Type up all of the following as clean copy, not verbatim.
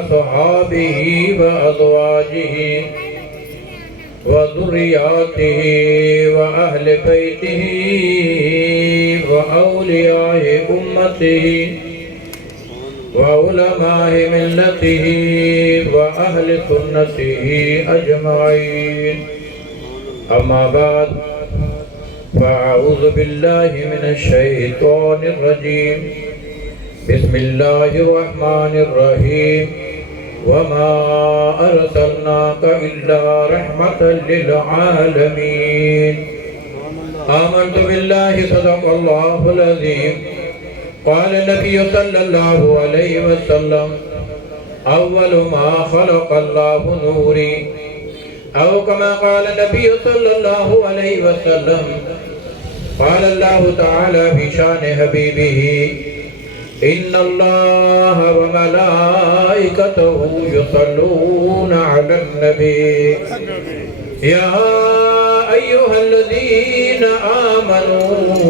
وأصحابه وأزواجه وذرياته وأهل بيته وأولياء أمته وعلماء ملته وأهل سنته أجمعين. أما بعد، فأعوذ بالله من الشيطان الرجيم. بسم الله الرحمن الرحيم. وما أرسلناك إلا رحمة للعالمين. آمنت بالله صدق الله العظيم. قال النبي صلى الله عليه وسلم: أول ما خلق الله نوري، أو كما قال النبي صلى الله عليه وسلم. قال الله تعالى في شان حبيبه: إن الله وملائكته يصلون على النبي يا أيها الذين آمنوا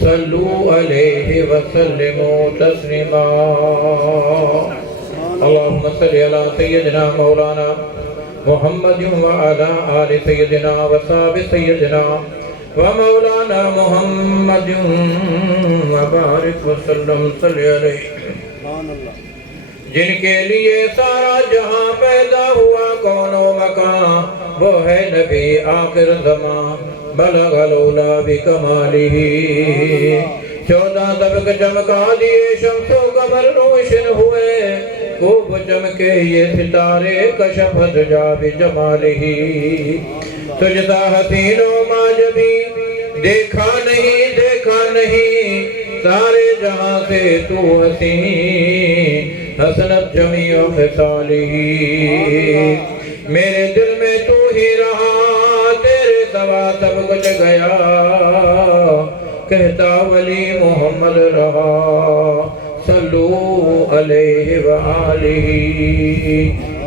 صلوا عليه وسلموا تسليما. اللهم صل على سيدنا مولانا محمد وعلى آل سيدنا وصحب سيدنا ومولانا محمد وبارک وسلم صلی علیہ. جن کے لیے سارا جہاں پیدا ہوا کون و مکان، وہ ہے نبی آخر زمان. بلغ العلا بکمالہ، 14 طبق چمکا دیے، شمس و قمر روشن ہوئے. خوب چمکے یہ ستارے، کشفت جا بجمالہ. تجھ سا حسین و ماجبی دیکھا نہیں، سارے جہاں سے تو حسین. حسنت جمیع خصالہ، میرے دل میں تو ہی رہا، تیرے سوا سب کچھ گیا. کہتا ولی محمد رہا، صلو علیہ وآلہ.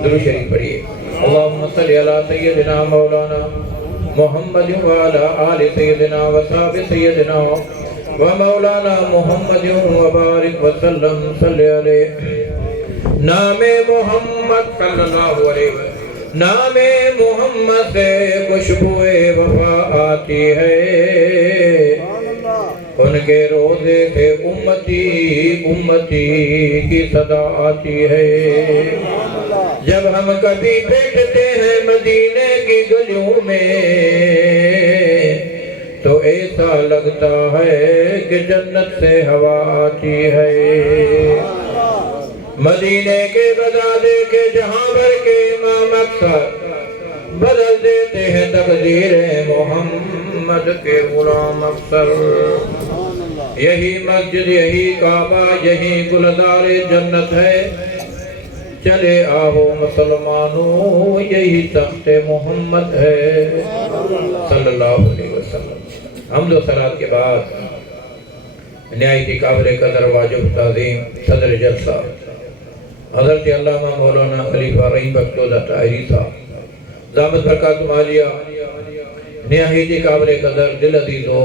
درود شریف پڑھیے. اللہم صلی علی سیدنا مولانا محمد وعلی آل سیدنا وصحب سیدنا ومولانا محمد وبارک وسلم صلی علیہ. نام محمد صلی اللہ علیہ وسلم، نام محمد سے خوشبوئے وفا آتی ہے. ان کے روزے سے امتی امتی کی صدا آتی ہے. جب ہم کبھی بیٹھتے ہیں مدینے کی گلیوں میں، تو ایسا لگتا ہے کہ جنت سے ہوا آتی ہے. مدینے کے غزہ دیکھے جہاں بھر کے امام اکثر بدل دیتے ہیں تقدیر محمد کے غلام اکثر. یہی مسجد، یہی کعبہ، یہی گلزار جنت ہے. چلے آہو مسلمانوں، یہی تخت محمد ہے صلی اللہ علیہ وسلم. حمد و صلات کے بعد نہایت قابل قدر واجب تعظیم صدر جلسہ حضرت علامہ مولانا خلیفہ رحیم بختیار طاہری صاحب دامت برکاتہم عالیہ، نہایت قابل قدر دل عزیز ہو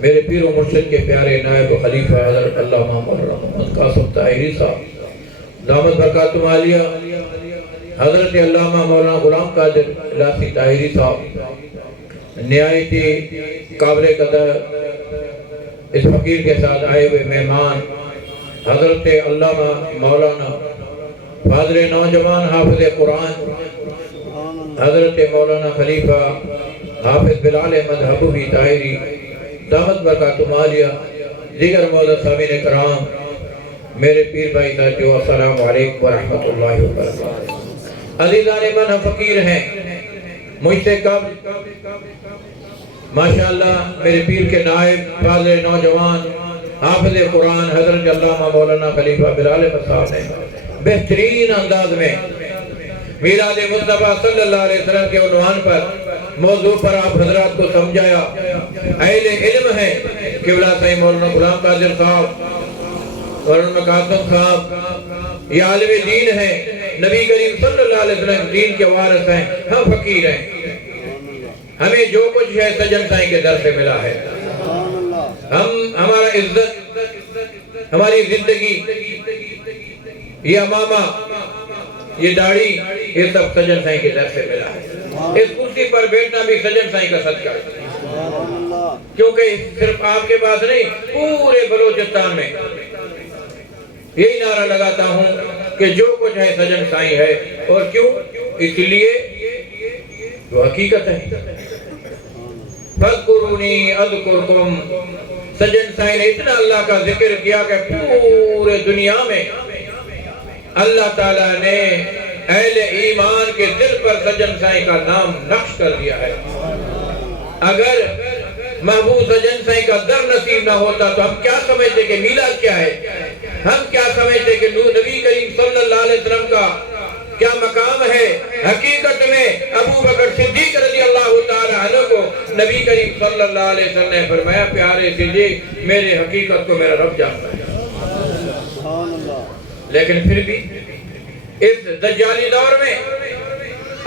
میرے پیر و مرشد کے پیارے نائب خلیفہ حضرت علامہ مولانا محمد قاسم طاہری صاحب دامت برکاتہم عالیہ، حضرت علامہ مولانا غلام قادر لاسی طاہری صاحب، نہایت قابل قدر اس فقیر کے ساتھ آئے ہوئے مہمان حضرت علامہ مولانا فاضل نوجوان حافظ قرآن حضرت مولانا خلیفہ حافظ بلال احمد حبوبی طاہری دامت برکاتہم عالیہ، دیگر معزز سامعین کرام، میرے پیر بھائی ساتھیو، السلام علیکم ورحمۃ اللہ وبرکاتہ. عزیزان من فقیر ہیں، مجھ سے قبل ماشاءاللہ میرے پیر کے نائب فاضل نوجوان حافظ قرآن حضرت علامہ مولانا خلیفہ بلال احمد صاحب نے بہترین انداز میں میلاد مصطفیٰ صلی اللہ علیہ وسلم کے عنوان پر موضوع پر آپ حضرات کو سمجھایا. اہل علم ہیں قبلہ صاحب مولانا غلام قادر صاحب، مولانا قاسم صاحب، یہ عالم دین ہیں، نبی کریم صلی اللہ علیہ وسلم دین کے وارث ہیں. ہم فقیر ہیں، ہمیں جو کچھ ہے سجن سائیں کے در سے ملا ہے. ہمارا عزت، ہماری زندگی یہ امامہ، یہ داڑھی، یہ سب سجن سائیں کے در سے ملا ہے۔ اس کرسی پر بیٹھنا بھی سجن سائیں کا صدقہ ہے، کیونکہ صرف آپ کے پاس نہیں، پورے بلوچستان میں یہی نعرہ لگاتا ہوں کہ جو کچھ ہے سجن سائیں ہے۔ اور کیوں؟ اس لیے جو حقیقت ہے، فَاذْكُرُونِي أَذْكُرْكُمْ، سجن سائیں نے اتنا اللہ کا ذکر کیا کہ پورے دنیا میں اللہ تعالیٰ نے اہل ایمان کے دل پر سجن سائیں کا نام نقش کر دیا ہے۔ اگر محبوب سجن سائیں کا در نصیب نہ ہوتا تو ہم کیا سمجھتے کہ میلاد کیا ہے؟ ہم کیا سمجھتے کہ نبی کریم صلی اللہ علیہ وسلم کا کیا مقام ہے؟ حقیقت میں ابو بکر صدیق رضی اللہ تعالی عنہ کو نبی کریم صلی اللہ علیہ وسلم نے فرمایا، پیارے صدیق، میرے حقیقت کو میرا رب جانتا ہے۔ لیکن پھر بھی اس دجالی دور میں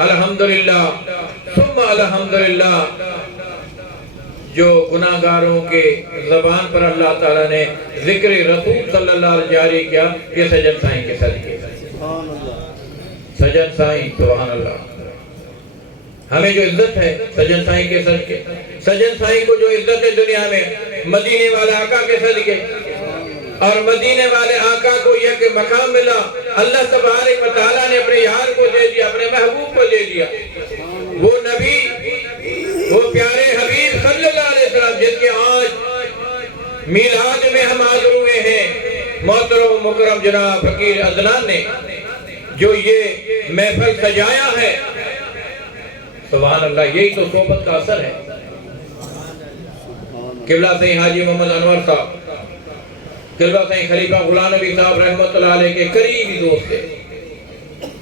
الحمدللہ ثم الحمدللہ جو گناہگاروں کے زبان پر اللہ تعالیٰ نے ذکر رسول صلی اللہ علیہ وسلم جاری کیا، یہ سجن سائیں کے صدقے، سجن سائیں، سبحان اللہ۔ ہمیں جو عزت ہے سجن سائیں کے صدقے، سجن سائیں کو جو عزت ہے دنیا میں مدینے والے آقا کے صدقے، اور مدینے والے آقا کو یہ کہ مقام ملا، اللہ تبارک و تعالیٰ نے اپنے یار کو دے دیا، اپنے محبوب کو دے دیا۔ وہ نبی، وہ پیارے حبیب صلی اللہ علیہ وسلم جس کے آج میلاد میں ہم حاضر ہوئے ہیں، محترم و مکرم جناب فقیر عدنان نے جو یہ محفل سجایا ہے، سبحان اللہ، یہی تو صحبت کا اثر ہے۔ قبلہ سید حاجی محمد انور صاحب، قبلہ سید خلیفہ غلام نبی صاحب رحمۃ اللہ علیہ کے قریبی دوست تھے۔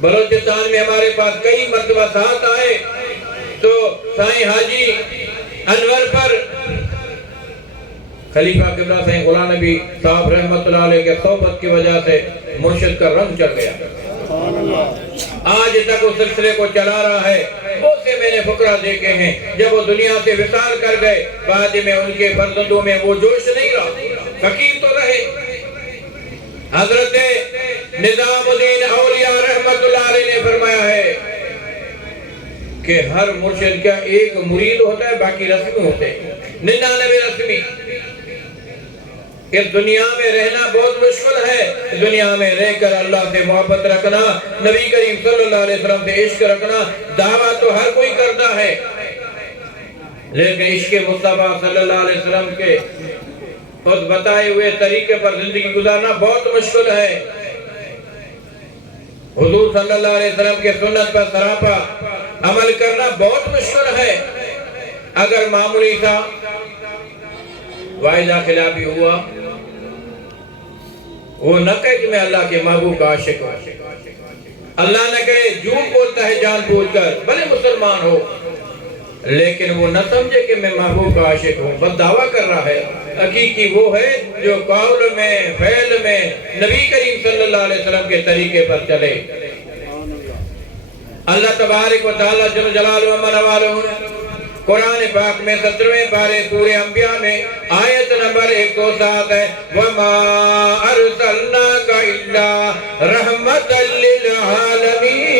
بلوچستان میں ہمارے پاس کئی مرتبہ ساتھ آئے تو سائیں حاجی انور پر خلیفہ قبلہ سائیں غلام نبی صاحب رحمۃ اللہ علیہ کے صحبت کی وجہ سے مرشد کا رنگ چڑھ گیا۔ آج تک اس سلسلے کو چلا رہا ہے۔ بہت سے میں نے فقرہ دیکھے ہیں، جب وہ دنیا سے وصال کر گئے، بعد میں ان کے فرزندوں میں وہ جوش نہیں رہا، فقیر تو رہے۔ حضرت نظام الدین اولیاء رحمت اللہ علیہ نے فرمایا ہے کہ ہر مرشد کا ایک مرید ہوتا ہے، باقی رسمی ہوتے ہیں، 99 رسمی۔ اس دنیا میں رہنا بہت مشکل ہے، دنیا میں رہ کر اللہ سے محبت رکھنا، نبی کریم صلی اللہ علیہ وسلم سے عشق رکھنا، دعویٰ تو ہر کوئی کرتا ہے، لیکن عشق مصطفیٰ صلی اللہ علیہ وسلم کے خود بتائے ہوئے طریقے پر زندگی گزارنا بہت مشکل ہے۔ حضور صلی اللہ علیہ وسلم کے سنت پر سراپا عمل کرنا بہت مشکل ہے۔ اگر معمولی سا وعدہ خلافی ہوا، وہ نہ کہے کہ میں اللہ کے محبوب کا عاشق ہوں، اللہ نہ کہے جھوٹ بولتا ہے جان بوجھ کر بھلے مسلمان ہو، لیکن وہ نہ سمجھے کہ میں محبوب کا عاشق ہوں، بس دعویٰ کر رہا ہے۔ حقیقی وہ ہے جو قول میں فعل میں نبی کریم صلی اللہ علیہ وسلم کے طریقے پر چلے۔ اللہ تبارک و تعالیٰ جل جلالہ و منوالہ قرآن پاک میں 17ویں پارے سورہ انبیاء میں آیت نمبر 107 ہے، وَمَا أَرْسَلْنَاكَ إِلَّا رَحْمَةً لِّلْعَالَمِينَ۔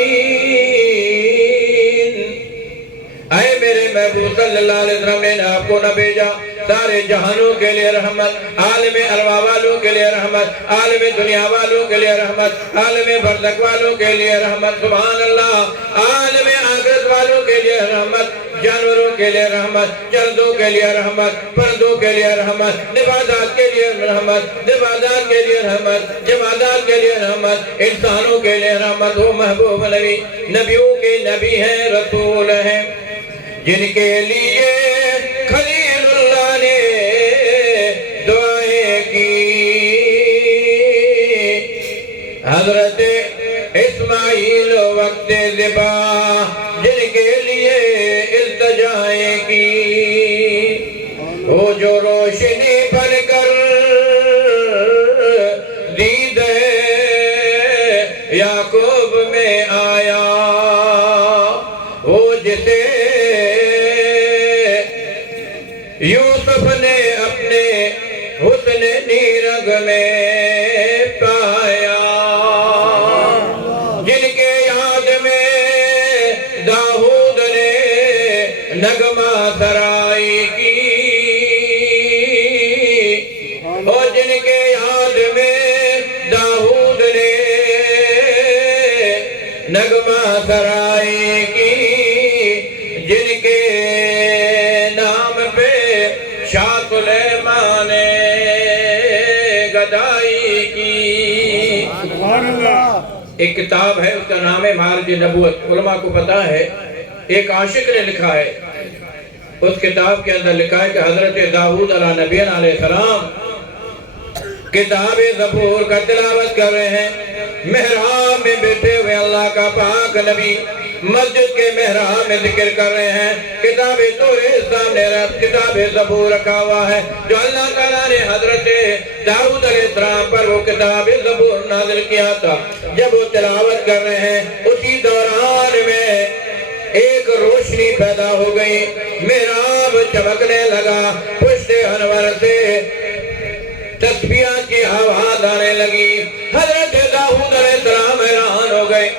اے میرے محبوب صلی اللہ علیہ وسلم نے آپ کو نہ بھیجا سارے جہانوں کے لیے رحمت، عالم ارواح والوں کے لیے رحمت، عالم دنیا والوں کے لیے رحمت، عالم برزخ والوں کے لیے رحمت، سبحان اللہ، عالم آخرت والوں کے لیے رحمت، جانوروں کے لیے رحمت، چرندوں کے لیے رحمت، پرندوں کے لیے رحمت، نباتات کے لیے رحمت، نباتات کے لیے رحمت، جمادات کے لیے رحمت، انسانوں کے لیے رحمت۔ وہ محبوب نبی نبیوں کے نبی ہیں، رسول ہیں، جن کے لیے خلیل اللہ نے دعائیں کی، حضرت اسماعیل وقت ذبح جن کے لیے التجائیں کی، وہ جو روشنی بن کر دیدہ یعقوب میں آیا، وہ جسے یوسف نے اپنے حسن نیرنگ میں پایا۔ نغمہ سرائی کی، اور جن کے یاد میں داؤد نے نغمہ سرائی کی، جن کے نام پہ شاہ سلیمان نے گدائی کی۔ ایک کتاب ہے، اس کا نام ہے معارج نبوت، علماء کو پتا ہے، ایک عاشق نے لکھا ہے، اس کتاب کے اندر لکھا ہے کہ حضرت داؤد علیہ نبینا علیہ السلام کتاب زبور کا تلاوت کر رہے ہیں، محراب میں بیٹھے ہوئے اللہ کا پاک نبی مسجد کے محراب میں ذکر کر رہے ہیں، کتاب تورے سامنے کتاب زبور رکھا ہوا ہے جو اللہ تعالیٰ نے حضرت داؤد علیہ السلام پر وہ کتاب زبور نازل کیا تھا۔ جب وہ تلاوت کر رہے ہیں اسی دوران میں ایک روشنی پیدا ہو گئی، محراب چمکنے لگا، پشت انور سے تسبیحات کی آواز آنے لگی۔ حضرت داؤد علیہ السلام حیران ہو گئے،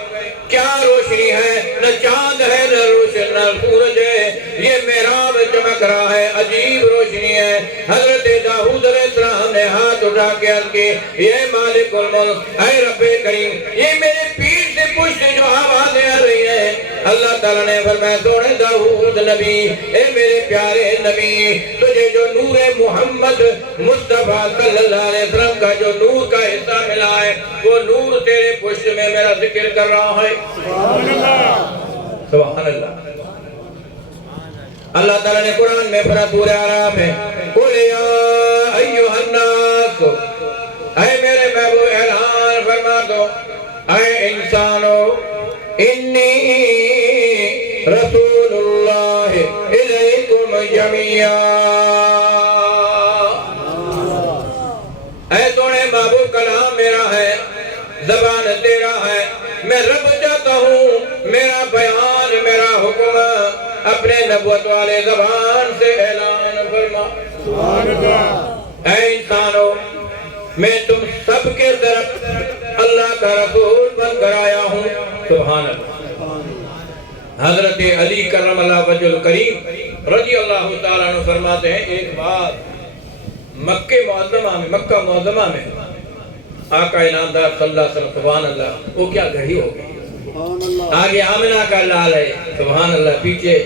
کیا روشنی ہے، نہ چاند ہے نہ روشن نہ سورج ہے، یہ محراب چمک رہا ہے، عجیب روشنی ہے۔ حضرت داؤد علیہ السلام نے ہاتھ اٹھا کے عرض کی، یہ مالک الملک، اے رب کریم، یہ میرے پیٹ سے پشت جو آوازیں آ رہی ہیں۔ اللہ تعالیٰ نے فرمایا، سونے داؤد نبی، اے میرے پیارے نبی، تجھے جو نور محمد مصطفیٰ صلی اللہ علیہ وسلم کا جو نور کا حصہ ملا ہے، وہ نور تیرے پشت میں میرا ذکر کر رہا ہے۔ سبحان اللہ، سبحان اللہ۔ اللہ تعالیٰ نے قرآن میں فرمایا سورہ اعراف میں، قُلْ يَا أَيُّهَا النَّاسُ، اے میرے محبوب اعلان فرما دو، اے انسانو، انی رسول اللہ الیکم جمیعا، اے سونے محبوب کلام میرا ہے، زبان تیرا ہے، میں رب چاہتا ہوں میرا بیان میرا حکم اپنے نبوت والے زبان سے اعلان فرما۔ اے انسانو، میں تم سب کے طرف اللہ کا رسول بن کر آیا ہوں۔ سبحان اللہ۔ حضرت علی کرم اللہ وجہ الکریم رضی اللہ تعالیٰ عنہ فرماتے ہیں، ایک بار مکہ معظمہ میں آقا انعامدار صلی اللہ علیہ وسلم، سبحان اللہ، وہ کیا گھڑی ہو گئی، آگے آمنہ کا لال ہے، سبحان اللہ، پیچھے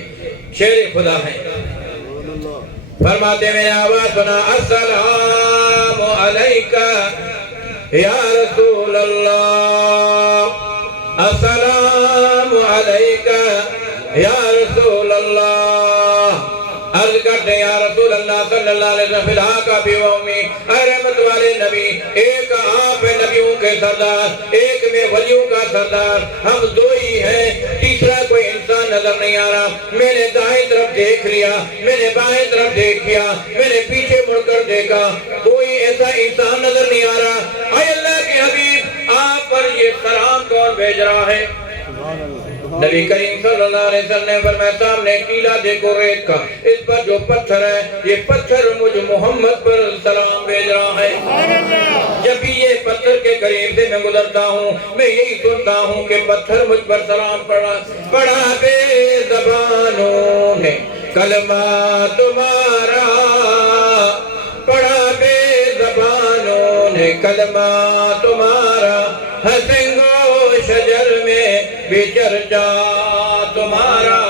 شیر خدا ہے، فرماتے میں آواز سنا، السلام علیکہ یا رسول اللہ، السلام علیکہ یا رسول اللہ، عرض کرتے یا رسول اللہ صلی اللہ علیہ وسلم، فداک بھی امی، اے رحمت والے نبی، ایک آپ نبیوں کے سردار، ایک میں ولیوں کا سردار، ہم دو ہی ہیں، تیسرا کوئی انسان نظر نہیں آ رہا، میں نے دائیں طرف دیکھ لیا، میں نے بائیں طرف دیکھ لیا، میں نے پیچھے مڑ کر دیکھا، کوئی ایسا انسان نظر نہیں آ رہا۔ اے اللہ کے حبیب، آپ پر یہ سلام کون بھیج رہا ہے؟ نبی کریم صلی اللہ علیہ وسلم نے فرمایا، سامنے ٹیلا دیکھو ریت کا، اس پر جو پتھر ہے، یہ پتھر مجھ محمد پر سلام بھیج رہا ہے۔ جب بھی یہ پتھر کے قریب سے میں گزرتا ہوں، میں یہی سنتا ہوں کہ پتھر مجھ پر سلام پڑھا بے زبانوں نے کلمہ تمہارا، پڑھا بے زبانوں نے کلمہ تمہارا، حسن و شجر میں بھی چرچا تمہارا۔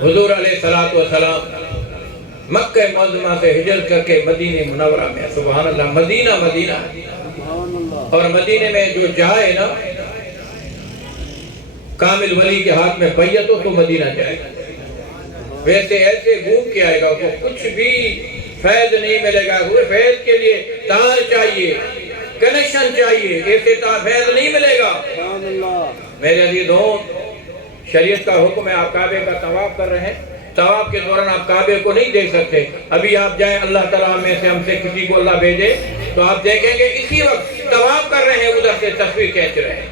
حضور علیہ السلام مکہ معظمہ سے ہجرت کر کے مدینہ منورہ میں، سبحان اللہ، مدینہ اور مدینہ میں جو جائے نا، کامل ولی کے ہاتھ میں بیعت ہو تو مدینہ جائے، ویسے ایسے گھوم کے آئے گا، وہ کچھ بھی فیض نہیں ملے گا، وہ فیض کے لیے تار چاہیے، کنیکشن چاہیے، ایسے فیض نہیں ملے گا۔ میرے عزیزوں، شریعت کا حکم ہے، آپ کعبے کا طواف کر رہے ہیں، طواف کے دوران آپ کعبے کو نہیں دیکھ سکتے، ابھی آپ جائیں اللہ تعالیٰ میں سے ہم سے کسی کو اللہ بھیجے تو آپ دیکھیں گے اسی وقت طواف کر رہے ہیں، ادھر سے تصویر کھینچ رہے ہیں،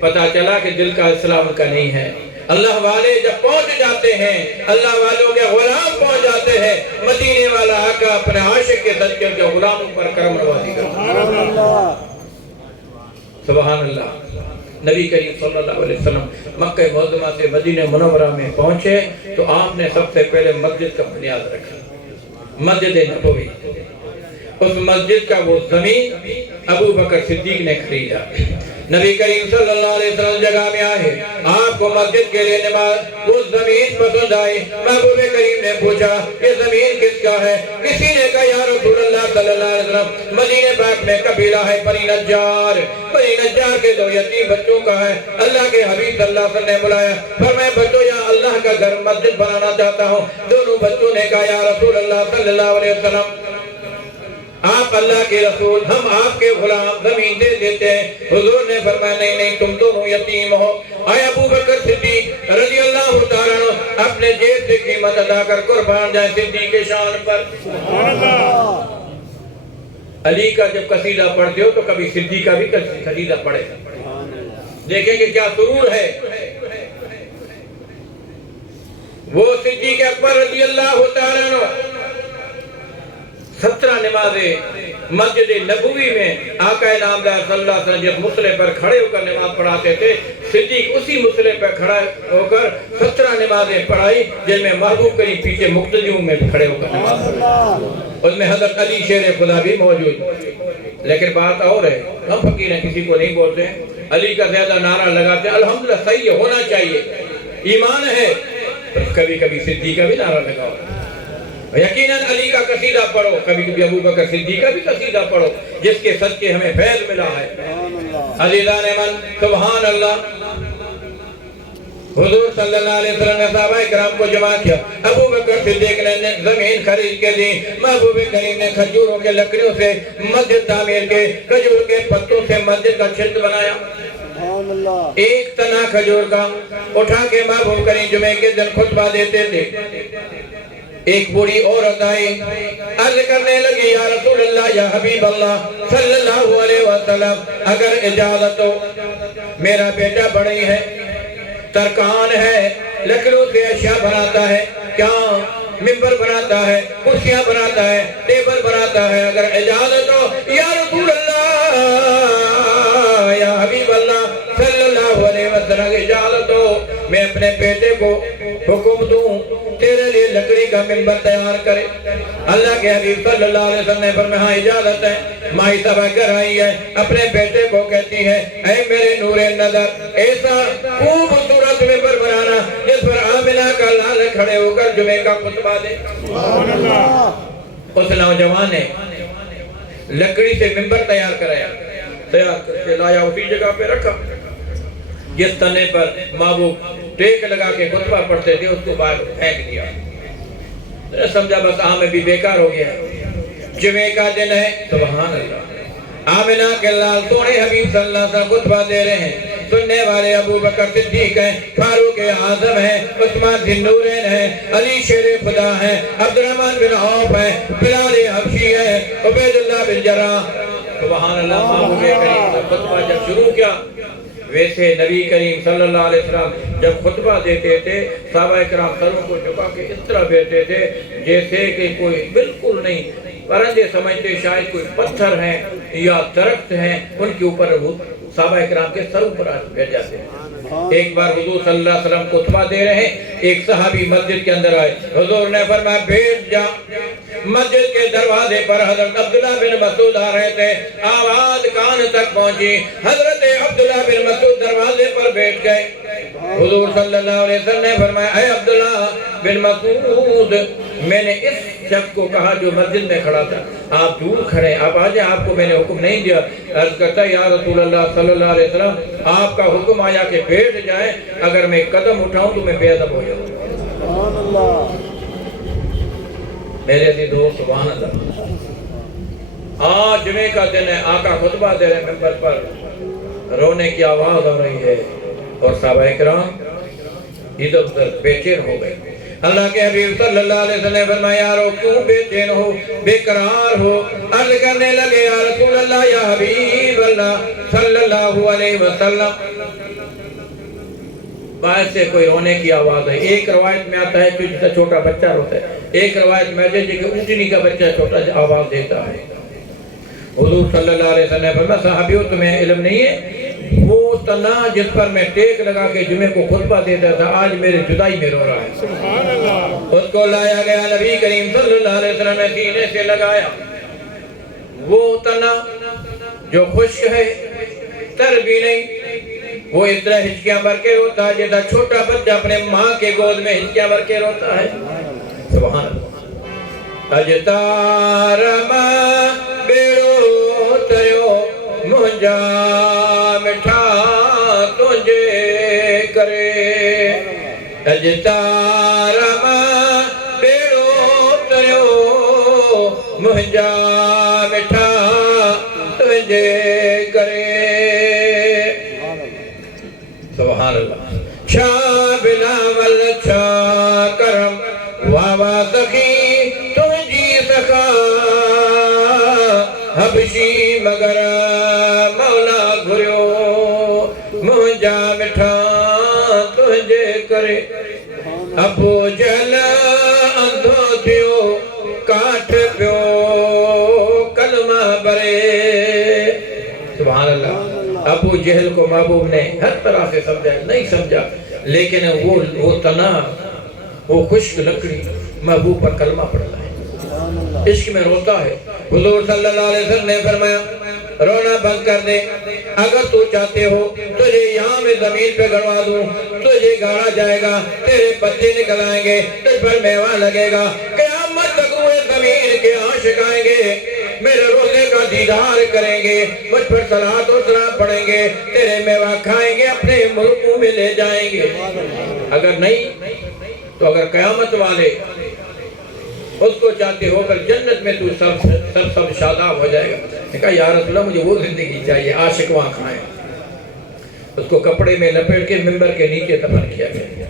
پتہ چلا کہ دل کا اسلام کا نہیں ہے۔ اللہ والے جب پہنچ جاتے ہیں، اللہ والوں کے غلام پہنچ جاتے ہیں، مدینے والا آقا اپنے عاشق کے صدقے کے غلاموں پر کرم نوازی کرتا ہے۔ سبحان اللہ۔ نبی کریم صلی اللہ علیہ وسلم مکہ معظمہ سے مدینہ منورہ میں پہنچے تو آپ نے سب سے پہلے مسجد کا بنیاد رکھا، مسجد نبوی۔ اس مسجد کا وہ زمین ابو بکر صدیق نے خریدا۔ نبی کریم صلی اللہ علیہ وسلم جگہ میں آئے، آپ کو مسجد کے لیے نماز وہ زمین پسند آئی۔ محبوب کریم نے پوچھا یہ زمین کس کا ہے؟ کسی نے کہا یا رسول اللہ صلی اللہ علیہ وسلم مدینہ پاک میں قبیلہ ہے بنی نجار، بنی نجار کے 2 یتیم بچوں کا ہے۔ اللہ کے حبیب صلی اللہ علیہ وسلم نے بلایا، فرمایا بچوں یہاں اللہ کا گھر مسجد بنانا چاہتا ہوں۔ دونوں بچوں نے کہا یا رسول اللہ صلی اللہ علیہ وسلم آپ اللہ کے رسول، ہم آپ کے غلام زمین دے دیتے ہیں۔ حضور نے فرمایا نہیں نہیں، تم دونوں یتیم ہو۔ اے ابو بکر صدیق رضی اللہ تعالیٰ عنہ اپنے جیب سے قیمت ادا کر قربان جائیں صدیق کے شان پر۔ علی کا جب قصیدہ پڑھتے ہو تو کبھی صدیق کا بھی قصیدہ پڑھے، دیکھیں کہ کیا سرور ہے۔ وہ صدیق اکبر رضی اللہ تعالیٰ عنہ 17 نمازیں مسجد نبوی میں آقا نامدار صلی اللہ علیہ وسلم جب مصلح پر کھڑے ہو کر نماز پڑھاتے تھے، صدیق اسی مصلح پر کھڑا ہو کر 17 نمازیں پڑھائی، جن میں محبوب کریم پیچھے مقتدیوں میں کھڑے ہو کر نماز پڑھائی۔ اس میں حضرت علی شیر خدا بھی موجود۔ لیکن بات اور ہے، ہم فقیر ہیں، کسی کو نہیں بولتے ہیں، علی کا زیادہ نعرہ لگاتے ہیں، الحمدللہ صحیح ہونا چاہیے، ایمان ہے، کبھی کبھی صدیق کا بھی نعرہ لگاؤ۔ یقیناً علی کا قصیدہ پڑھو، کبھی کبھی ابو بکر صدیق کا بھی قصیدہ پڑھو، جس کے صدقے ہمیں فیض ملا ہے۔ عزیزان من سبحان اللہ۔ حضور صلی اللہ علیہ وسلم نے صحابہ کرام کو جمع کیا، ابو بکر صدیق نے زمین خرید کے دی، محبوب کریم نے کھجوروں کے لکڑیوں سے مسجد تعمیر کے، کھجور کے پتوں سے مسجد کا چھت بنایا۔ ایک تنا کھجور کا اٹھا کے محبوب کریم جمعے کے دن خطبہ دیتے تھے۔ ایک بوڑھی عورت آئی، عرض کرنے لگی یا رسول اللہ یا حبیب اللہ صلی اللہ علیہ وسلم اگر اجازت ہو، میرا بیٹا بڑی ہے، ترکان ہے، لکڑوں سے اشیاء بناتا ہے، کیا ممبر بناتا ہے، کرسیاں بناتا ہے، ٹیبل بناتا ہے، اگر اجازت ہو یا رسول اللہ یا حبیب اللہ صلی اللہ علیہ وسلم اجازت ہو، میں اپنے بیٹے کو حکم دوں تیرے لیے لکڑی کا ممبر تیار کرے۔ اللہ کے حبیب صلی اللہ علیہ وسلم نے فرمایا ہاں اجازت ہے۔ مائی صاحبہ گھر آئی ہے، اپنے بیٹے کو کہتی ہے اے میرے نور نظر ایسا خوبصورت ممبر بنانا جس پر آمنہ کا لال کھڑے ہو کر جمعے کا خطبہ دے۔ اس نوجوان نے لکڑی سے ممبر تیار کرایا، تیار کر کے لایا، اسی جگہ پہ رکھا جس تنے پر محبوب ٹیک لگا کے خطبہ پڑھتے تھے، اس کو باہر پھینک دیا۔ سمجھا بس آمیں بھی بیکار ہو گیا، جمعے کا دن ہے، سبحان اللہ، آمنہ کے لال سونے حبیب صلی اللہ علیہ وسلم خطبہ دے رہے ہیں، سننے والے ابو بکر صدیق ہیں، فاروق اعظم ہیں، عثمان ذی النورین ہیں، علی شیر خدا ہیں، عبد الرحمن بن عوف ہیں، بلال حبشی ہیں، عبید اللہ بن جراح۔ سبحان اللہ، محبوب کریم کا خطبہ جب شروع کیا، ویسے نبی کریم صلی اللہ علیہ وسلم جب خطبہ دیتے تھے صحابہ کرام سروں کو جھکا کے اس طرح بیٹھتے تھے جیسے کہ کوئی بالکل نہیں، پرندے سمجھتے شاید کوئی پتھر ہیں یا درخت ہیں، ان کے اوپر صحابہ کرام کے سروں پر بیٹھ جاتے ہیں۔ ایک بار حضور صلی اللہ علیہ وسلم خطبہ دے رہے ہیں، ایک صحابی مسجد کے اندر آئے، حضور نے فرمایا بیٹھ جا۔ مسجد کے دروازے پر حضرت عبداللہ بن مسعود آ رہے تھے، آواز کان تک پہنچی، حضرت عبداللہ بن مسعود دروازے پر بیٹھ گئے۔ حضور صلی اللہ علیہ وسلم نے فرمایا اے عبداللہ بن مسعود، میں نے اس شخص کو کہا جو مسجد میں کھڑا تھا آپ دور کھڑے، آپ آ جائیں، آپ کو میں نے حکم نہیں دیا۔ عرض کرتا یا رسول اللہ صلی اللہ علیہ وسلم آپ کا حکم آیا کہ بیٹھ جائیں، اگر میں قدم اٹھاؤں تو میں بے ادب ہو جاؤں۔ سبحان اللہ، میرے عزیز دوست، سبحان اللہ۔ آج جمعے کا دن ہے، آقا خطبہ دے رہے ممبر پر، رونے کی آواز آ رہی ہے اور صحابہ کرام ادھر ادھر بے چین ہو گئے۔ اللہ کے حبیب صلی اللہ علیہ وسلم نے فرمایا یارو کیوں بے چین ہو، بے قرار ہو؟ عرض کرنے لگے یا رسول اللہ یا حبیب اللہ صلی اللہ علیہ وسلم، باہر سے کوئی رونے کی آواز ہے۔ ایک روایت میں آتا ہے کہ جس کا چھوٹا بچہ روتا ہے، ایک روایت میں آتا ہے کہ اونٹنی کا بچہ چھوٹا آواز دیتا ہے۔ حضور صلی اللہ علیہ وسلم نے فرمایا صحابیوں تمہیں علم نہیں ہے وہ تنا جس پر میں ٹیک لگا کے جمعے کو خطبہ دیتا تھا آج میرے جدائی میں رو رہا ہے. سبحان اللہ. اس کو لایا گیا نبی کریم صلی اللہ علیہ وسلم نے سینے سے لگایا. وہ تنا جو خشک ہے تر بھی نہیں وہ اس طرح ہچکیاں بھر کے روتا ہے جیسا چھوٹا بچہ اپنے ماں کے گود میں ہچکیاں بھر کے روتا ہے. سبحان اللہ. اجتارما بیڑو تریو مجھا مٹھا تجھے کرے. اجتارما بیڑو تریو مجھا مٹھا تجھے کرے. سبحان اللہ. شاہ بلاول شاہ کرم واوا سخی تجھی سخا حبشی مگر مولا گھریو مجھا مٹھا تجھے کرے. ابو جہل اندھو تھیو کاٹ پیو کلمہ برے. سبحان اللہ. ابو جہل کو محبوب نے ہر طرح سے سمجھا نہیں سمجھا لیکن وہ تنا وہ خشک لکڑی محبوب پر کلمہ پڑھتا ہے عشق میں روتا ہے. حضور صلی اللہ علیہ وسلم نے فرمایا رونا بند کر دے. اگر تو چاہتے ہو تجھے یہاں میں زمین پہ گڑوا دوں تجھے گاڑا جائے گا تیرے بچے نکل آئیں گے تجھ پر میوہ لگے گا قیامت تک ہوئے زمین کے عاشق آئیں گے میرے روزے کا دیدار کریں گے مجھ پر صلاۃ و سلام پڑھیں گے تیرے میوہ کھائیں گے اپنے ملکوں میں لے جائیں گے. اگر نہیں تو اگر قیامت والے اس کو چاہتے ہو کر جنت میں تو سب شاداب ہو جائے گا. نے کہا یا رسول اللہ مجھے وہ زندگی چاہیے عاشق وہاں کھائیں. اس کو کپڑے میں لپیٹ کے ممبر کے نیچے دفن کیا گیا.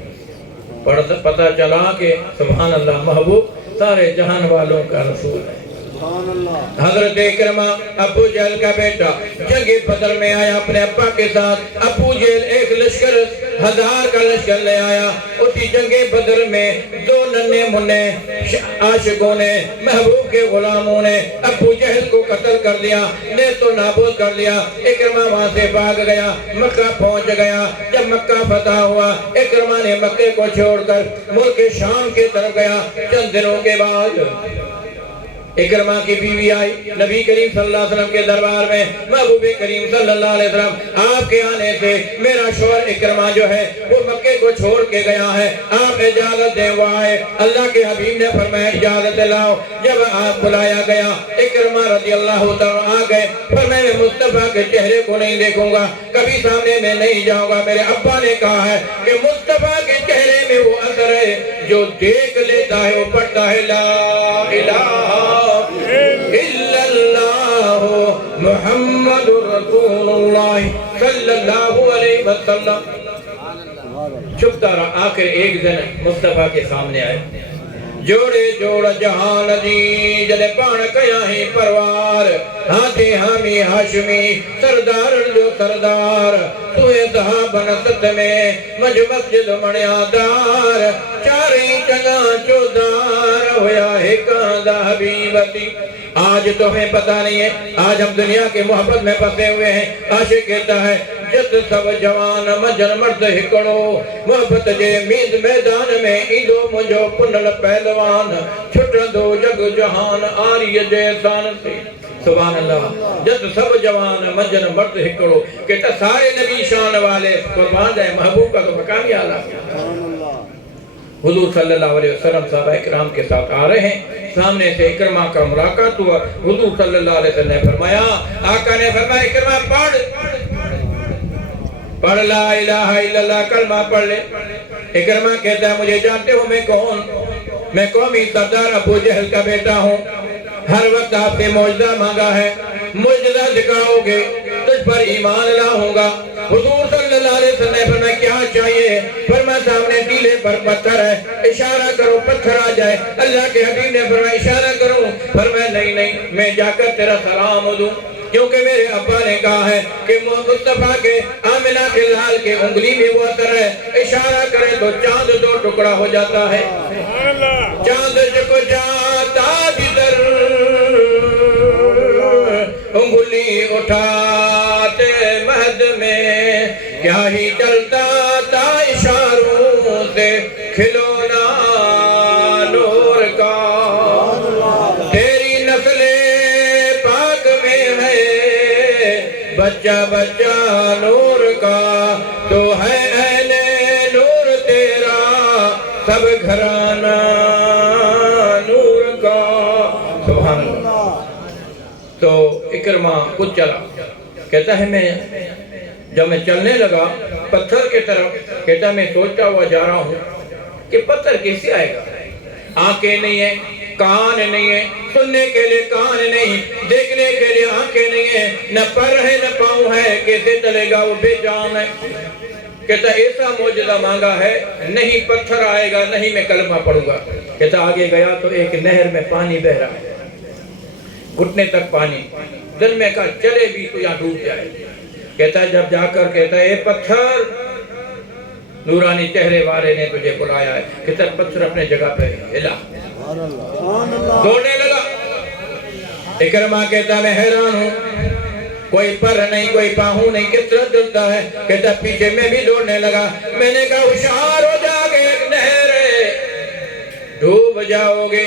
پتہ چلا کہ سبحان اللہ محبوب سارے جہان والوں کا رسول ہے. حضرت اکرمہ ابو جہل کا بیٹا جنگ بدر میں آیا اپنے ابا کے ساتھ. ابو جہل ایک لشکر 1000 کا لشکر لے آیا. اسی جنگ بدر میں 2 ننھے منھے عاشقوں نے محبوب کے غلاموں نے ابو جہل کو قتل کر دیا نیست و نابود کر دیا. اکرمہ وہاں سے بھاگ گیا مکہ پہنچ گیا. جب مکہ فتح ہوا اکرمہ نے مکے کو چھوڑ کر ملک شام کی طرف گیا. چند دنوں کے بعد اکرمہ کی بیوی آئی نبی کریم صلی اللہ علیہ وسلم کے دربار میں. محبوب کریم صلی اللہ علیہ وسلم آپ کے آنے سے میرا شوہر اکرمہ جو ہے وہ مکے کو چھوڑ کے گیا ہے آپ اجازت دیں. وہ آئے اللہ کے حبیب نے فرمایا اجازت لاؤ. جب آپ بلایا گیا اکرمہ رضی اللہ تعالیٰ آ گئے. فرمایا میں مصطفیٰ کے چہرے کو نہیں دیکھوں گا کبھی سامنے میں نہیں جاؤں گا. میرے ابا نے کہا ہے کہ مصطفیٰ کے چہرے میں وہ اثر ہے جو دیکھ لیتا ہے وہ پڑھتا ہے لا الہ الا اللہ محمد رسول اللہ صلی اللہ علیہ وسلم. چھپتا رہا. آخر ایک دن مصطفیٰ کے سامنے آئے. جوڑے جوڑ جہان جی جلے پان کیا ہی پروار ہاتھی حامی ہاشمی سردار جو سردار توئے صحاب نست میں مجھ مسجد منیا دار چاری چنگا چودار ہویا ہکاندہ حبیبتی. آج تمہیں پتہ نہیں ہے آج ہم دنیا کے محبت میں پھنسے ہوئے ہیں. عاشق کہتا ہے جت سب جوان مجن مرد ہکڑو محبت جے میز میدان میں ایندو مجھو پنل پہلوان چھٹ دو جگ جہان آری جے سان سے. سبحان اللہ. جت سب جوان مجن مرد ہکڑو کہتا سارے نبی شان والے قربان جائے محبوب کا تو مقامی آلہ. حضور صلی اللہ علیہ وسلم صحابہ اکرام کے ساتھ آ رہے ہیں. سامنے سے اکرمہ کا ملاقات ہوا. حضور صلی اللہ علیہ وسلم نے فرمایا آقا نے فرمایا اکرمہ پڑھ لا الہ الا اللہ کلمہ پڑھ لے. اکرمہ کہتا ہے مجھے جانتے ہو میں کون؟ میں قومی سردار ابو جہل کا بیٹا ہوں. ہر وقت آپ نے معجزہ مانگا ہے معجزہ دکھاؤ گے تجھ پر ایمان لاؤں گا. حضور صلی اللہ علیہ وسلم نے فرمایا کیا چاہیے؟ فرمایا سامنے ٹیلے پر پتھر ہے اشارہ کرو پتھر آ جائے. اللہ کے حبیب نے فرمایا اشارہ کرو. فرمایا نہیں میں جا کر تیرا سلام دوں کیونکہ میرے ابا نے کہا ہے کہ مصطفیٰ کے آمنہ کے لال کے انگلی میں وہ اثر ہے اشارہ کرے تو چاند 2 ٹکڑا ہو جاتا ہے. چاند جکو جاتا جدر انگلی اٹھاتے مہد میں کیا ہی چلتا تھا اشاروں سے کھلونا نور کا، تیری نسل پاک میں ہے بچہ بچہ نور کا، تو ہے اہل نور تیرا سب گھرانہ نور کا۔ سبحان اللہ۔ تو اکرمہ خود چلا، کہتا ہے جب میں چلنے لگا پتھر کے طرف، کہتا ہے میں سوچتا ہوا جا رہا ہوں کہ پتھر کیسے آئے گا، آنکھیں نہیں ہیں، کان نہیں ہیں، سننے کے لیے کان نہیں، دیکھنے کے لیے آنکھیں نہیں ہیں، نہ پر ہے نہ پاؤں ہے، کیسے چلے گا، وہ بے جان ہے۔ کہتا ایسا معجزہ مانگا ہے، نہیں پتھر آئے گا نہیں میں کلمہ پڑھوں گا۔ کہتا آگے گیا تو ایک نہر میں پانی بہ رہا ہے، گھٹنے تک پانی، دل میں کہا چلے بھی تو یہاں ڈوب جائے۔ کہتا ہے جب جا کر کہتا ہے اے پتھر، نورانی چہرے والے نے تجھے بلایا ہے۔ کہتا ہے پتھر اپنے جگہ پہ ہلا، دوڑنے لگا۔ اکرمہ کہتا ہے میں حیران ہوں، کوئی پر نہیں کوئی پاہوں نہیں، کس طرح چلتا ہے۔ کہتا ہے پیچھے میں بھی دوڑنے لگا، میں نے کہا ہوشیار ہو جا کے ایک نہر ہے، ڈوب جاؤ گے۔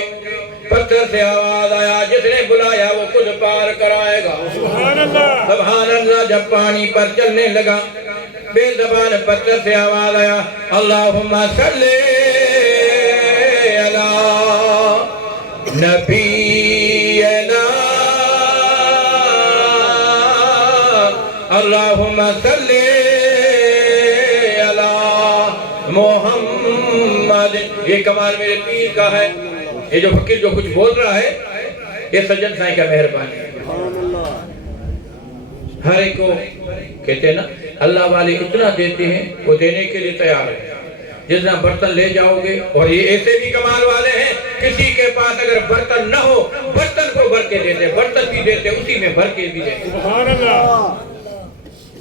پتھر سے آواز آیا جس نے بلایا وہ خود پار کرائے گا۔ سبحان اللہ سبحان اللہ۔ جب پانی پر چلنے لگا بے زبان پتھر سے آواز آیا اللہم صلی علی نبینا، اللہم صلی علی محمد۔ یہ کمال میرے پیر کا ہے، یہ جو فقیر جو کچھ بول رہا ہے یہ سجن سائیں کا مہربانی ہے۔ ہر ایک کو کہتے ہیں نا اللہ والے اتنا دیتے ہیں وہ دینے کے لیے تیار ہے۔ جتنا برتن لے جاؤ گے، اور یہ ایسے بھی کمال والے ہیں کسی کے پاس اگر برتن نہ ہو برتن کو بھر کے دیتے، برتن بھی دیتے اسی میں بھر کے بھی دیتے۔ سبحان اللہ۔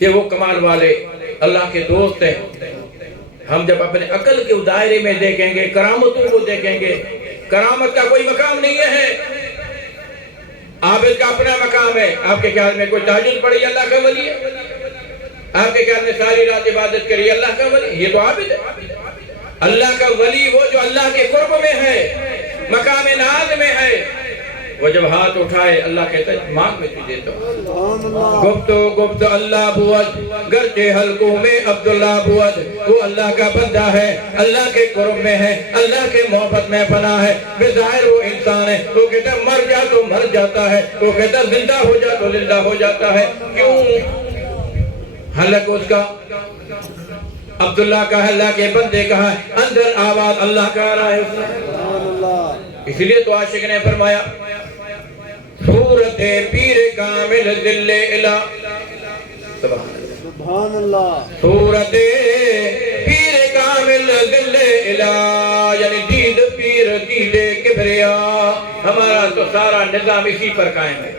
یہ وہ کمال والے اللہ کے دوست ہیں۔ ہم جب اپنے عقل کے دائرے میں دیکھیں گے، کرامتوں کو دیکھیں گے، کرامت کا کوئی مقام نہیں ہے، عابد کا اپنا مقام ہے۔ آپ کے خیال میں کوئی تہجد پڑھی اللہ کا ولی ہے؟ آپ کے خیال میں ساری رات عبادت کری اللہ کا ولی؟ یہ تو عابد ہے۔ اللہ کا ولی وہ جو اللہ کے قرب میں ہے، مقام ناز میں ہے، وہ جب ہاتھ اٹھائے اللہ کہتا ہے مانگ میں تجھے دیتا ہوں۔ گفتو گفت اللہ بود گرچہ حلقوں میں عبداللہ بود، وہ اللہ کا بندہ ہے، اللہ کے قرب میں ہے، اللہ کے محبت میں پناہ ہے۔ بظاہر وہ انسان ہے، وہ کہتا ہے مر جا تو مر جاتا ہے، وہ کہتا ہے زندہ ہو جا تو زندہ ہو جاتا ہے۔ کیوں؟ حلق اس کا عبداللہ کا ہے، اللہ کے بندے کا ہے، اندر آواز اللہ کا آ رہا ہے۔ اس لیے تو عاشق نے فرمایا صورت پیر کامل ذل الہ، سبحان اللہ، صورت پیر کامل ذل الہ، یعنی دید پیر دید کبریا۔ ہمارا تو سارا نظام اسی پر قائم ہے۔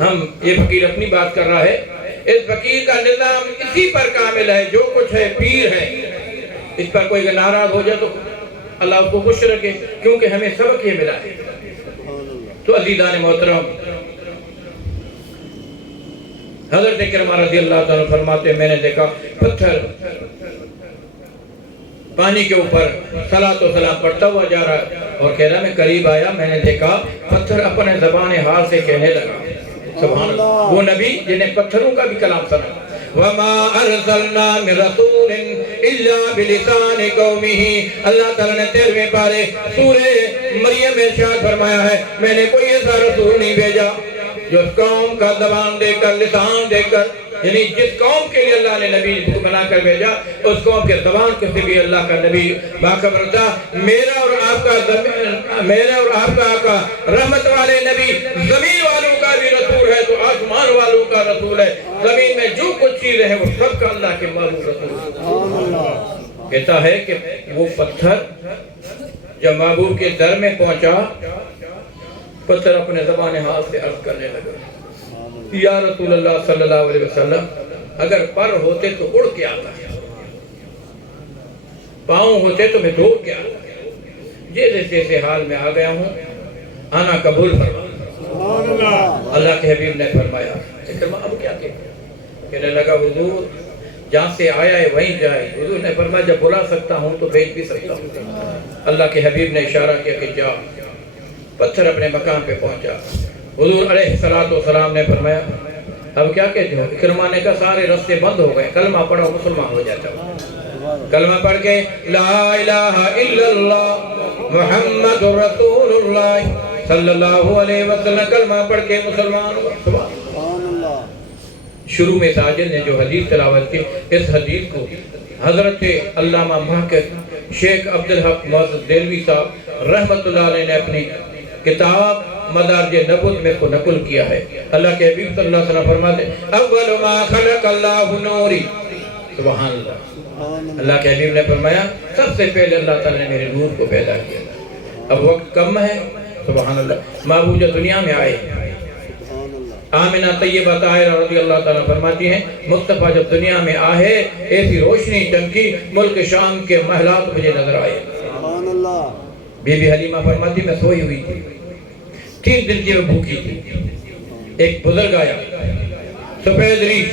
ہم یہ فقیر اپنی بات کر رہا ہے، اس فقیر کا نظام اسی پر کامل ہے، جو کچھ ہے پیر ہے۔ اس پر کوئی ناراض ہو جائے تو اللہ اس کو خوش رکھے، کیونکہ ہمیں سبق یہ ملا ہے۔ تو عزیزان محترم، حضرت اکرمہ رضی اللہ تعالیٰ فرماتے ہیں میں نے دیکھا پتھر پانی کے اوپر صلاۃ و سلام پڑھتا ہوا جا رہا ہے، اور کہہ رہا میں قریب آیا، میں نے دیکھا پتھر اپنے زبان حال سے کہنے لگا۔ سبحان اللہ، وہ نبی جنہیں پتھروں کا بھی کلام سنا۔ وَمَا أَرْسَلْنَا مِن رَسُولٍ إِلَّا بِلِسَانِ قَوْمِهِ۔ اللہ تعالیٰ نے 13ویں پارے سورہ مریم میں ارشاد فرمایا ہے میں نے کوئی ایسا رسول نہیں بھیجا جو اس قوم کا زبان دے کر لسان دے کر، یعنی جس قوم کے لیے اللہ نے نبی کو بنا کر بھیجا اس قوم کے زبان کے سے بھی اللہ کا نبی باخبر تھا۔ میرا اور آپ کا آقا رحمت والے نبی زمین والوں کا بھی رسول ہے تو آسمان والوں کا رسول ہے۔ زمین میں جو کچھ چیزیں ہیں وہ سب کا اللہ کے معلوم رسول ہے۔ کہتا ہے کہ وہ پتھر جب محبوب کے در میں پہنچا، پتھر اپنے زبان حال سے عرض کرنے لگا یا رسول اللہ صلی اللہ علیہ وسلم، اگر پر ہوتے تو اڑ کے آتا ہے، پاؤں ہوتے تو میں دوڑ کے آتا ہے، جیسے جیسے حال میں آ گیا ہوں آنا قبول فرما۔ اللہ کے حبیب نے فرمایا اکرمہ اب کیا کہنے لگا حضور جہاں سے آیا ہے وہیں جائے. حضور نے فرمایا جب بلا سکتا ہوں تو بھیج بھی سکتا ہوں. اللہ کے حبیب نے اشارہ کیا کہ جا. پتھر اپنے مقام پہ پہنچا. حضور علیہ السلام نے فرمایا اب کیا کہتے ہو؟ اکرمہ نے کہا سارے راستے بند ہو گئے, کلمہ پڑھو مسلمان ہو جاتا ہوں. کلمہ پڑھ کے لا الہ الا اللہ محمد رسول اللہ صلی اللہ علیہ وسلم کلمہ پڑھ کے مسلمان ہوا. سبحان اللہ. شروع میں ساجد نے جو حدیث تلاوت کی, اس حدیث کو حضرت علامہ محقق شیخ عبدالحق معزز دہلوی صاحب رحمت اللہ علیہ نے اپنی کتاب مدارج نبوت میں کو نقل کیا ہے. اللہ کے حبیب صلی اللہ علیہ وسلم فرماتے ہیں اول ما خلق اللہ نوری. سبحان اللہ. اللہ کے حبیب نے فرمایا سب سے پہلے اللہ تعالیٰ نے میرے نور کو پیدا کیا. اب وقت کم ہے. سبحان اللہ. محبوب جو دنیا میں آئے, آمنہ طیبہ طاہرہ رضی اللہ تعالیٰ فرماتی ہیں مصطفیٰ جب دنیا میں آئے ایسی روشنی چمکی ملک شام کے محلات مجھے نظر آئے. بی بی حلیمہ فرماتی میں سوئی ہوئی تھی, 3 دن کی میں بھوکی تھی. ایک بزرگ آیا سفید ریش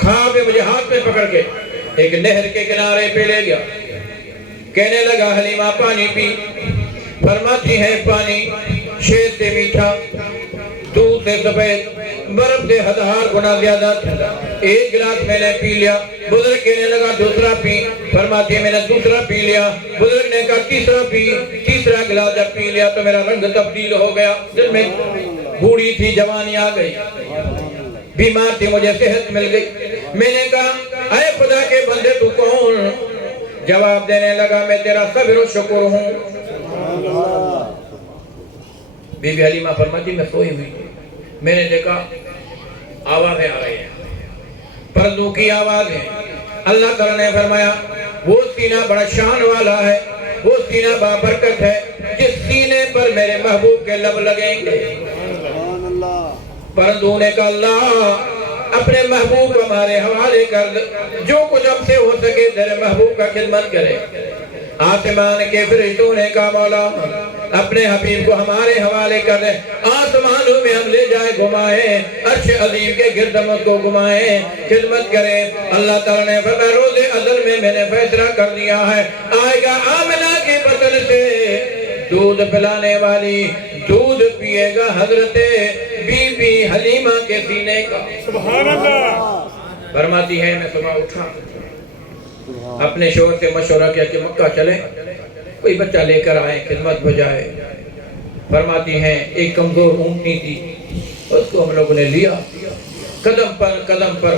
خواب میں مجھے ہاتھ میں پکڑ کے ایک نہر کے کنارے پہ لے گیا. کہنے لگا حلیمہ پانی پی. فرماتی ہے پانی شہد سے میٹھا, دودھ سے سفید, برف سے 1000 گنا زیادہ ٹھنڈا. ایک گلاس میں نے پی لیا. بزرگ کہنے لگا دوسرا پی. فرماتی ہے میں نے دوسرا پی لیا. بزرگ نے کہا تیسرا پی. تیسرا گلاس جب پی لیا تو میرا رنگ تبدیل ہو گیا. دل میں بوڑھی تھی جوانی آ گئی, بیمار تھی مجھے صحت مل گئی. میں نے کہا اے خدا کے بندے تو کون؟ جواب دینے لگا میں تیرا صبر و شکر ہوں. بی بی حلیمہ فرماتی میں سوئی ہوئی, میں نے دیکھا آوازیں آ رہی ہیں, پرندوں کی آوازیں. اللہ تعالیٰ نے فرمایا وہ سینہ بڑا شان والا ہے, وہ سینہ بابرکت ہے جس سینے پر میرے محبوب کے لب لگیں گے. پرندوں نے کہا اللہ اپنے محبوب کو ہمارے حوالے کر دے, جو کچھ ہم سے ہو سکے تیرے محبوب کا خدمت کرے. آسمان کے فرشتوں نے کہا مولا اپنے حبیب کو ہمارے حوالے کر دے, آسمانوں میں ہم لے جائے گھمائیں, عرش عظیم کے گردمت کو گھمائیں, خدمت کریں. اللہ تعالیٰ نے فرمایا روز ازل میں نے فیصلہ کر دیا ہے آئے گا آمنہ کے بطن سے دودھ پلانے والی, دودھ پیے گا حضرت بی بی حلیمہ کے سینے کا. سبحان اللہ. فرماتی ہے میں صبح اٹھا, اپنے شوہر سے مشورہ کیا کہ مکہ چلیں, کوئی بچہ لے کر آئیں خدمت بجائے. فرماتی ہیں ایک کمزور اونٹنی تھی, اس کو ہم لوگوں نے لیا, قدم پر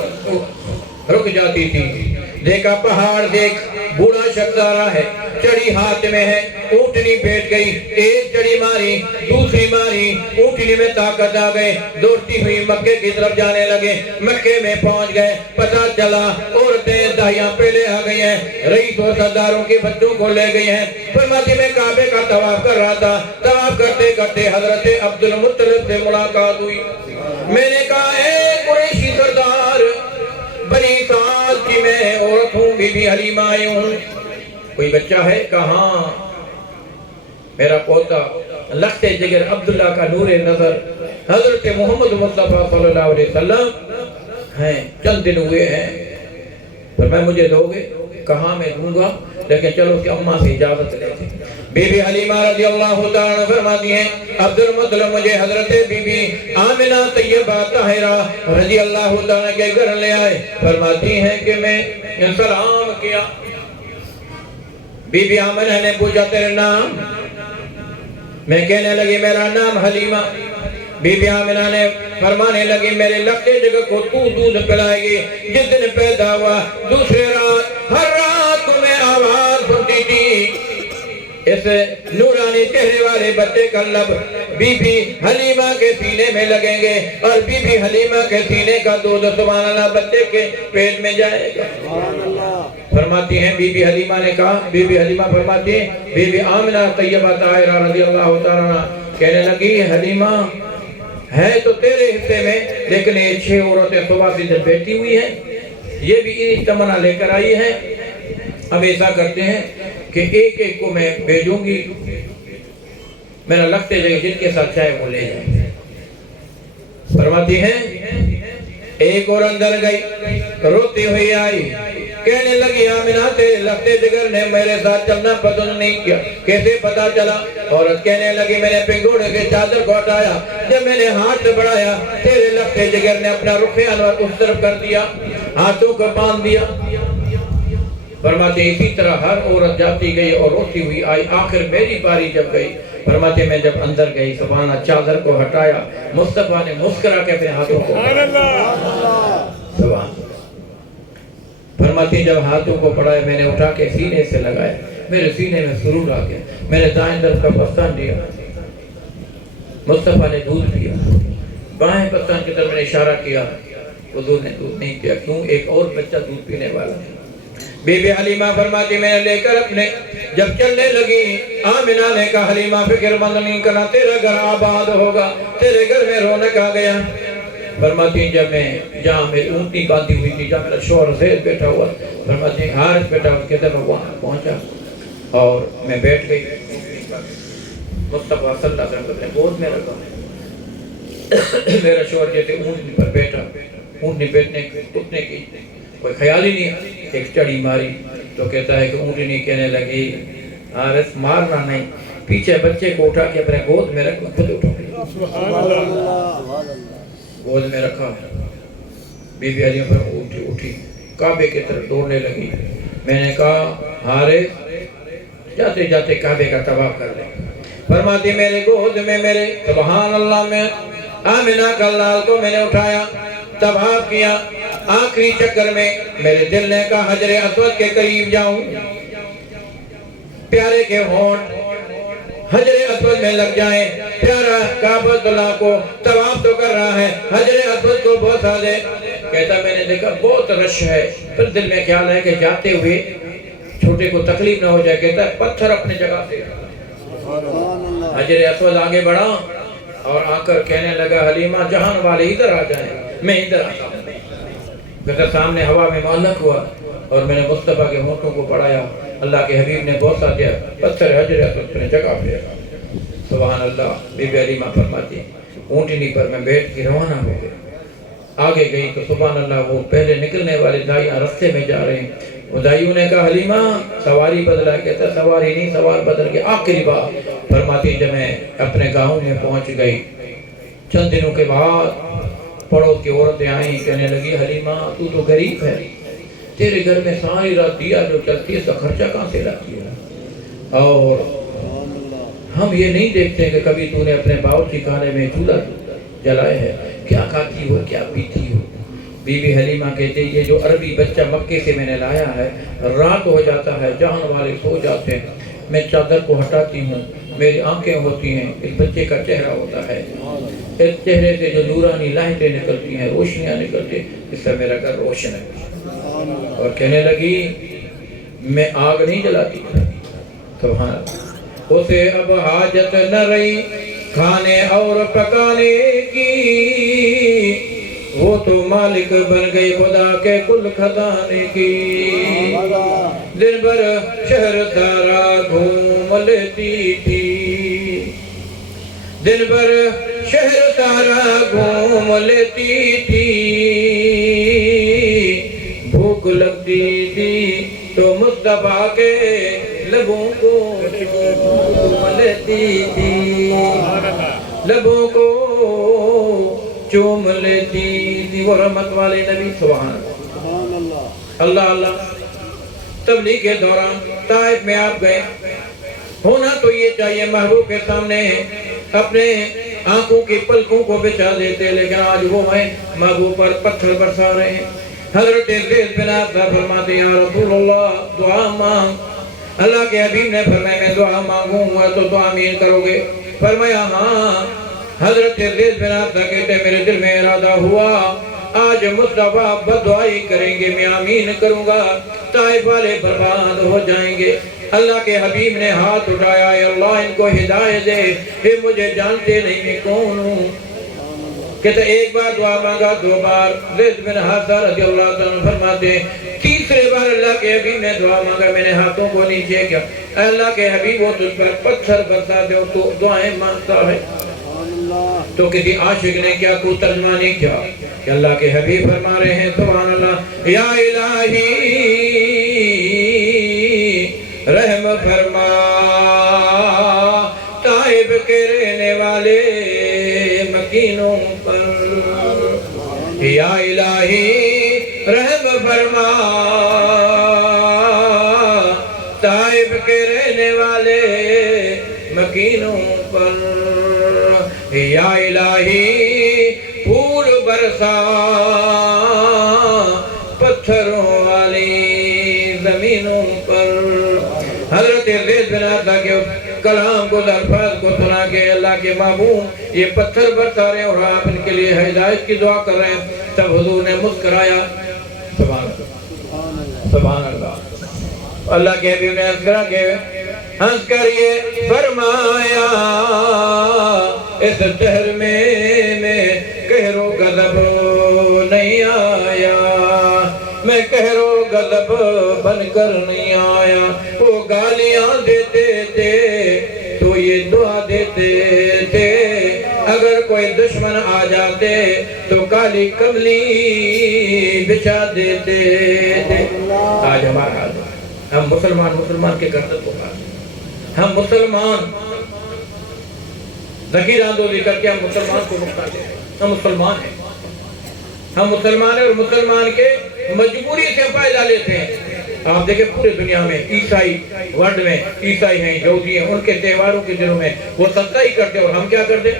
رک جاتی تھی. دیکھا پہاڑ دیکھ, بوڑھا شخص آ رہا ہے, چڑی ہاتھ میں ہے. اونٹنی بیٹھ گئی, ایک چڑی ماری, دوسری ماری, اونٹنی میں طاقت آ گئے, دوڑتی ہوئی مکے کی طرف جانے لگے. مکے میں پہنچ گئے, پتہ چلا عورتیں داہیاں پہلے آ گئی ہیں, رئیس اور سرداروں کے بچوں کو لے گئی ہیں. فرماتی میں کعبے کا طواف کر رہا تھا, طواف کرتے کرتے حضرت عبد المطلب سے ملاقات ہوئی. میں نے کہا اے قریشی سردار, بنی سعد کی میں عورت ہوں, بی بی حلیمہ آئی ہوں, کوئی بچہ ہے؟ کہاں میرا پوتا لخت جگر عبداللہ کا نور نظر حضرت محمد مصطفیٰ صلی اللہ علیہ وسلم ہیں, چند دن ہوئے ہیں. فرمایا مجھے دو گے؟ کہاں میں دوں گا, لیکن چلو اس کی اماں سے اجازت لیتے. بی بی حلیمہ رضی اللہ تعالیٰ فرماتی ہیں عبد المطلب مجھے حضرت بی بی آمنہ طیبہ طاہرہ رضی اللہ تعالیٰ کے گھر لے آئے. فرماتی ہیں کہ میں سلام کیا. بی بی آمنہ نے پوچھا تیرے نام؟ میں کہنے لگی میرا نام حلیمہ. بی بی آمنہ نے فرمانے لگی میرے لقے جگہ کو تو دودھ پلائے گی. جس دن پیدا ہوا دوسرے رات ہر رات کو میں آواز سنتی تھی, اس نورانی چہرے والے بچے کا لب بی بی حلیمہ کے سینے میں لگیں گے اور بی بی حلیمہ کے سینے کا دودھ سبحان اللہ بچے کے پیٹ میں جائے گا. فرماتی ہیں بی بی حلیمہ نے کہا, بی بی حلیمہ فرماتی ہیں بی بی آمنہ طیبہ طاہرہ رضی اللہ تعالیٰ کہنے لگی حلیمہ ہے تو تیرے حصے میں, لیکن یہ 6 عورتیں صبح سے جب بیٹھی ہوئی ہیں, یہ بھی اس تمنا لے کر آئی ہیں. اب ایسا کرتے ہیں کہ ایک ایک کو میں بھیجوں گی, میرا لگتے جگہ جن کے ساتھ چاہے وہ لے جائیں. فرماتی ہیں ایک اور اندر گئی، روتی ہوئی آئی، کہنے لگی آمنہ تیرے لختے جگر نے میرے ساتھ چلنا پسند نہیں کیا، کیسے پتا چلا؟ عورت کہنے لگی میں نے پنگوڑے کے چادر کو ہٹایا، جب میں نے ہاتھ بڑھایا تیرے لختے جگر نے اپنا رخ انور اس طرف کر دیا، ہاتھوں کو باندھ دیا۔ فرماتے اسی طرح ہر عورت جاتی گئی اور روتی ہوئی آئی، آخر میری باری جب گئی، فرماتے میں جب اندر گئی سبحانہ چادر کو ہٹایا، مصطفیٰ نے مسکرا کے اپنے ہاتھوں کو سبحان، فرماتے جب ہاتھوں کو پڑھایا میں نے اٹھا کے سینے سے لگایا، میرے سینے میں سرور آ گیا، میں نے دائیں طرف کا پستان دیا، مصطفیٰ نے دودھ پیا، بائیں پستان کی طرف میں نے اشارہ کیا، حضور نے دودھ نہیں پیا، کیوں؟ ایک اور بچہ دودھ پینے والا ہے۔ بی بی حلیمہ فرماتی میں نے لے کر اپنے جب چلنے لگی، آمنہ نے کہا حلیمہ فکر مند نہیں کرنا، تیرا گھر آباد ہوگا، تیرے گھر میں رونق آ گیا۔ فرماتی جب میں جہاں میری اونٹنی باندھی ہوئی تھی، جہاں میرا شوہر زید بیٹھا ہوا، فرماتی حارث بیٹھا ہوا، کہتے میں وہاں پہنچا اور میں بیٹھ گئی، مصطفیٰ صلی اللہ علیہ وسلم اپنے گود میں رکھا، میرا شوہر جیسے اونٹنی پر بیٹھا، اونٹنی بیٹھنے اٹھنے کی کوئی خیال ہی نہیں، ایک چڑی ماری تو کہتا ہے کہ اونٹنی کہنے لگی حارث مارنا نہیں، پیچھے بچے کو اٹھا کے اپنے گود میں رکھ، خود اٹھا گود میں رکھا، بی بی حلیمہ پر اٹھی کعبے کی طرف دوڑنے لگی، میں نے کہا حارث جاتے جاتے کعبے کا طواف کر لے، فرماتی میرے گود میں میرے سبحان اللہ میں آمنہ کا لال کو میں نے اٹھایا، طواف کیا، آخری چکر میں میرے دل نے کہا حجر اسود کے قریب جاؤں، پیارے کے ہونٹ حجر اسود میں لگ جائیں، پیارا کعبۃ اللہ کو طواف تو کر رہا ہے، حجر اسود کو بوسہ دے، کہتا میں نے دیکھا بہت رش ہے، پھر دل میں خیال ہے کہ جاتے ہوئے چھوٹے کو تکلیف نہ ہو جائے، کہتا ہے پتھر اپنے جگہ سے، حجر اسود آگے بڑھا اور آ کر کہنے لگا حلیمہ جہان والے ادھر آ جائیں، میں ادھر آتا ہوں، کہتا سامنے ہوا میں معلق ہوا اور میں نے مصطفیٰ کے ہونٹوں کو پڑھایا، اللہ کے حبیب نے بوسہ دیا، پتھر حجر اسود اپنے جگہ پہ، سبحان اللہ۔ بی بی حلیمہ فرماتی اونٹنی پر میں بیٹھ کے روانہ ہو گئے، آگے گئی تو سبحان اللہ وہ پہلے نکلنے والے دائیاں رستے میں جا رہے ہیں، وہ دائیوں نے کہا حلیمہ سواری بدلا، کہتا سواری نہیں سوار بدل کے آخری بار، فرماتی جب میں اپنے گاؤں میں پہنچ گئی، چند دنوں کے بعد پڑوس کی عورتیں آئیں، کہنے لگی حلیمہ تو غریب ہے، تیرے گھر میں ساری رات دیا جو چلتی ہے اس کا خرچہ کہاں سے لاتی ہے، اور ہم یہ نہیں دیکھتے کہ کبھی تو نے اپنے باورچی خانے میں چولہا جلائے ہے، کیا کھاتی ہو کیا پیتی ہو۔ بی بی حلیمہ کہتے یہ جو عربی بچہ مکے سے میں نے لایا ہے، رات ہو جاتا ہے جہان والے سو جاتے ہیں، میں چادر کو ہٹاتی ہوں، میری آنکھیں ہوتی ہیں، اس بچے کا چہرہ ہوتا ہے، اس چہرے سے جو نورانی لائٹیں نکلتی ہیں، روشنیاں نکلتی ہیں، اس سے میرا گھر روشن ہے۔ اور کہنے لگی میں آگ نہیں جلاتی، سبحان اللہ، اسے اب حاجت نہ رہی کھانے اور پکانے کی، وہ تو مالک بن گئی خدا کے کل خزانے کی، دن بھر شہر سارا گھوم لیتی تھی، دن بھر شہر سارا گھوم لیتی تھی، بھوک لگتی تھی تو مصطفیٰ کے لبوں کو چوم لیتی تھی، لبوں کو چوم لیتی تھی، وہ رحمت والے نبی سبحان اللہ اللہ اللہ۔ تبلیغ کے دوران طائف میں آپ گئے، ہونا تو یہ چاہیے محبوب کے سامنے اپنے آنکھوں کی پلکوں کو بچا دیتے، لیکن آج وہ ہیں محبوب پر پتھر برسا رہے ہیں۔ حضرت زید بن عاصم فرماتے ہیں یا رسول اللہ دعا مانگ، اللہ کے حبیب نے فرمایا میں دعا مانگوں گا تو دعا آمین کرو گے، فرمایا ہاں۔ حضرت زید بن عاصم کہتے ہیں میرے دل میں ارادہ ہوا آج مصطفیٰ بددعائی کریں گے، میں آمین کروں گا، طائف والے برباد ہو جائیں گے۔ اللہ کے حبیب نے ہاتھ اٹھایا، اے اللہ ان کو ہدایت دے، یہ مجھے جانتے نہیں میں کون ہوں۔ کہتے ایک بار دعا مانگا، دو بار، زید بن حارثہ رضی اللہ عنہ فرماتے ہیں تیسرے بار اللہ کے حبیب نے دعا مانگا، میں نے ہاتھوں کو نیچے کیا، اے اللہ کے حبیب وہ تجھ پر پتھر برسا دے اور تو دعائیں مانگتا ہے۔ تو کسی عاشق نے کیا کو ترجمہ نہیں کیا، کہ اللہ کے حبیب فرما رہے ہیں سبحان اللہ یا الہی رحم فرما طائف کے رہنے والے مکینوں پر یا الہی رحم فرما طائف کے رہنے والے مکینوں پر یا الہی پھول برسا پتھروں والی زمینوں پر حضرت زید بن عطا کے کلام کو الفاظ کو سنا کے اللہ کے محبوب یہ پتھر برسا رہے ہیں اور آپ ان کے لیے ہدایت کی دعا کر رہے ہیں تب حضور نے مسکرایا سبحان اللہ سبحان اللہ اللہ کے حبیب نے ہنس کر یہ فرمایا اس دہر میں قہر و غضب نہیں آیا میں قہر و غضب بن کر نہیں آیا وہ گالیاں دیتے تھے تو یہ دعا دیتے تھے اگر کوئی دشمن آ جاتے تو کالی کملی بچھا دیتے تھے آج ہمارا حال ہم مسلمان کے گردن کو پاتے ہم مسلمان ذکیر آندوزی کر کے ہم مسلمان کو نقصان دیں ہم مسلمان ہیں اور مسلمان کے مجبوری سے فائدہ لیتے ہیں آپ دیکھیں پورے دنیا میں عیسائی ورلڈ میں عیسائی ہیں یہودی ہیں ان کے تہواروں کے دنوں میں وہ صدقہ ہی کرتے اور ہم کیا کرتے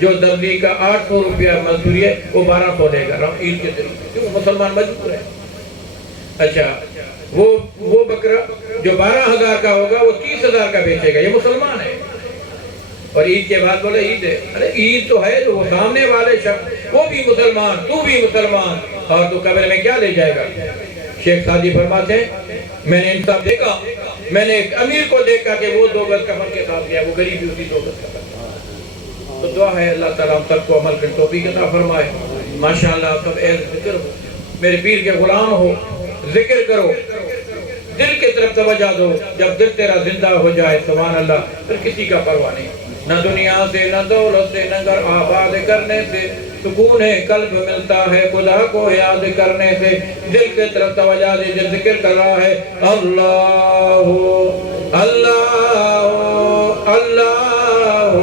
جو دردی کا 800 روپیہ مزدوری ہے وہ 1200 لے گا عید کے دنوں میں کیوں مسلمان مجبور ہے اچھا وہ بکرا جو 12,000 کا ہوگا وہ 30,000 کا بیچے گا یہ مسلمان ہے اور عید کے بعد بولے عید ہے ارے عید تو ہے وہ سامنے والے شخص وہ بھی مسلمان تو بھی مسلمان اور تو قبر میں کیا لے جائے گا شیخ سعدی فرماتے ہیں میں نے انصاف دیکھا میں نے ایک امیر کو دیکھا کہ وہ 2 گز کفن کے ساتھ گیا وہ غریب بھی اسی 2 گز کفن تو دعا ہے اللہ تعالیٰ ہم سب کو عمل کر توفیق عطا فرمائے ماشاءاللہ سب اہل ذکر ہو میرے پیر کے غلام ہو ذکر کرو دل کی طرف توجہ دو جب دل تیرا زندہ ہو جائے سبحان اللہ پھر کسی کا پرواہ نہیں نہ دنیا سے نہ دولت سے نہ گھر آباد کرنے سے سکون قلب ملتا ہے خدا کو یاد کرنے سے دل کی طرف توجہ دے جو ذکر کر رہا ہے اللہ اللہ اللہ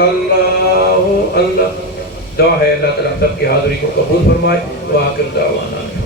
اللہ اللہ دعا ہے اللہ تعالیٰ سب کی حاضری کو قبول فرمائے وآخر دعوانا